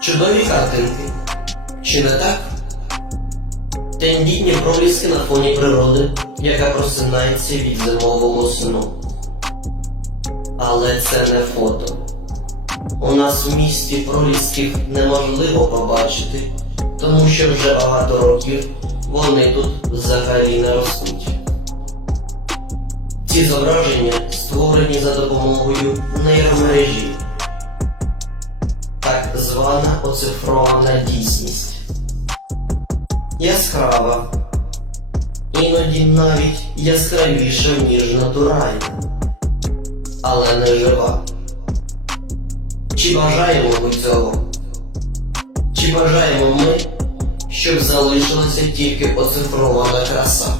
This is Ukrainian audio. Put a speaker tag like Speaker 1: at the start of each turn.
Speaker 1: Чудові картинки. Чи не так? Тендітні проліски на фоні природи, яка просинається від зимового сну. Але це не фото. У нас в місті пролісків неможливо побачити, тому що вже багато років вони тут взагалі не ростуть. Ці зображення створені за допомогою нейромережі, оцифрована дійсність. Яскрава, іноді навіть яскравіша, ніж натуральна, але не жива. Чи бажаємо ми цього? Чи бажаємо ми, щоб залишилася тільки оцифрована краса?